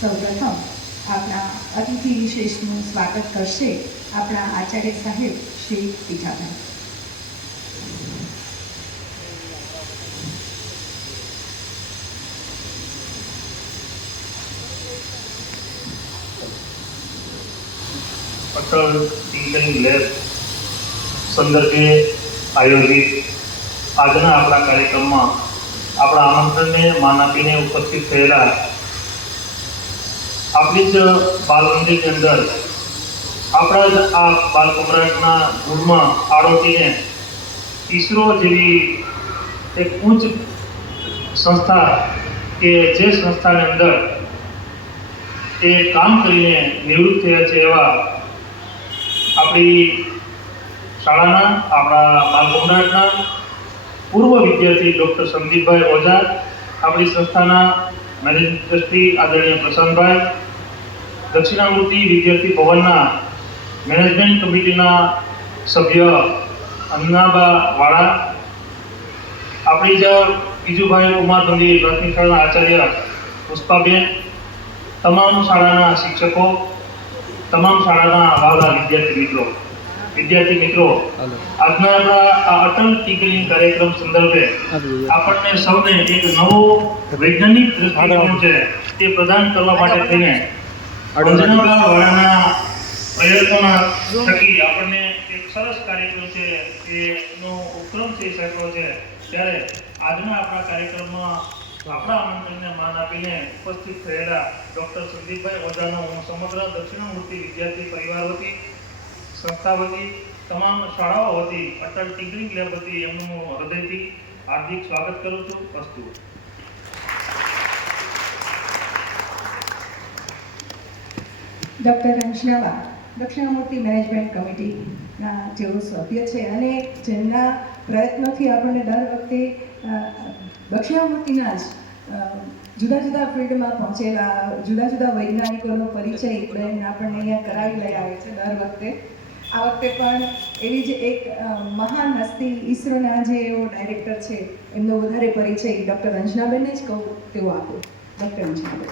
સૌપ્રથમ આપણા અતિથિ વિશેષનું સ્વાગત કરશે આપણા આચાર્ય સાહેબ શ્રી પીઠાભાઈ. અટલ ટિંકરિંગ લેબ સંદર્ભે આયોજિત આજના આપણા કાર્યક્રમમાં આપણા આમંત્રણને માન આપીને ઉપસ્થિત થયેલા આપણી જ બાલમંદિરની અંદર આપણા જ આ બાલકમરાટના ગુણમાં આરોપીને ઈસરો જેવી એક ઉચ્ચ સંસ્થા કે જે સંસ્થાની અંદર એ કામ કરીને નિવૃત્ત થયા છે એવા આપણી શાળાના આપણા બાલકમરાટના પૂર્વ વિદ્યાર્થી ડૉક્ટર સંદીપભાઈ ઓઝા, આપણી સંસ્થાના મેનેજિંગ ટ્રસ્ટી આદરણીય પ્રશાંતભાઈ, દક્ષિણામૂર્તિ વિદ્યાર્થી ભવનના મેનેજમેન્ટ કમિટીના સભ્ય અન્નાબા વાળા, આપણી જ બીજુભાઈ ઉમા મંદિર પ્રાથમિક શાળાના આચાર્ય પુષ્પાબેન, તમામ શાળાના શિક્ષકો, તમામ શાળાના વાલા વિદ્યાર્થી મિત્રો આજના આ અટલ ટિંકરિંગ કાર્યક્રમ સંદર્ભે આપણને સૌને એક નવો વૈજ્ઞાનિક દૃષ્ટિકોણ છે તે પ્રદાન કરવા માટે થઈને અંજનાબા વાળાના પ્રયત્નોના થકી આપણને એક સરસ કાર્યક્રમ છે એનો ઉપક્રમ છે સાંકળો છે. ત્યારે આજના આપણા કાર્યક્રમમાં આપણા આમંત્રણને માન આપીને ઉપસ્થિત થયેલા ડૉક્ટર સંદીપભાઈ ઓઝાનો હું સમગ્ર દક્ષિણામૂર્તિ વિદ્યાર્થી પરિવાર વતી, સંસ્થા વતી, તમામ શાળાઓ વતી, અટલ ટિંકરિંગ લેબ વતી એમનું હૃદયથી હાર્દિક સ્વાગત કરું છું. અસ્તુ. ડૉક્ટર અંશનાબા દક્ષિણામૂર્તિ મેનેજમેન્ટ કમિટીના જેઓ સભ્ય છે અને જેમના પ્રયત્નોથી આપણને દર વખતે દક્ષિણામૂર્તિના જ જુદા જુદા ફિલ્ડમાં પહોંચેલા જુદા જુદા વૈજ્ઞાનિકોનો પરિચય બેન આપણને અહીંયા કરાવી લઈ આવે છે દર વખતે. આ વખતે પણ એવી જ એક મહાન હસ્તી ઈસરોના જે એવો ડાયરેક્ટર છે એમનો વધારે પરિચય ડૉક્ટર અંજનાબેનને જ કહું તેવો આપો. ડૉક્ટર અંજનાબેન.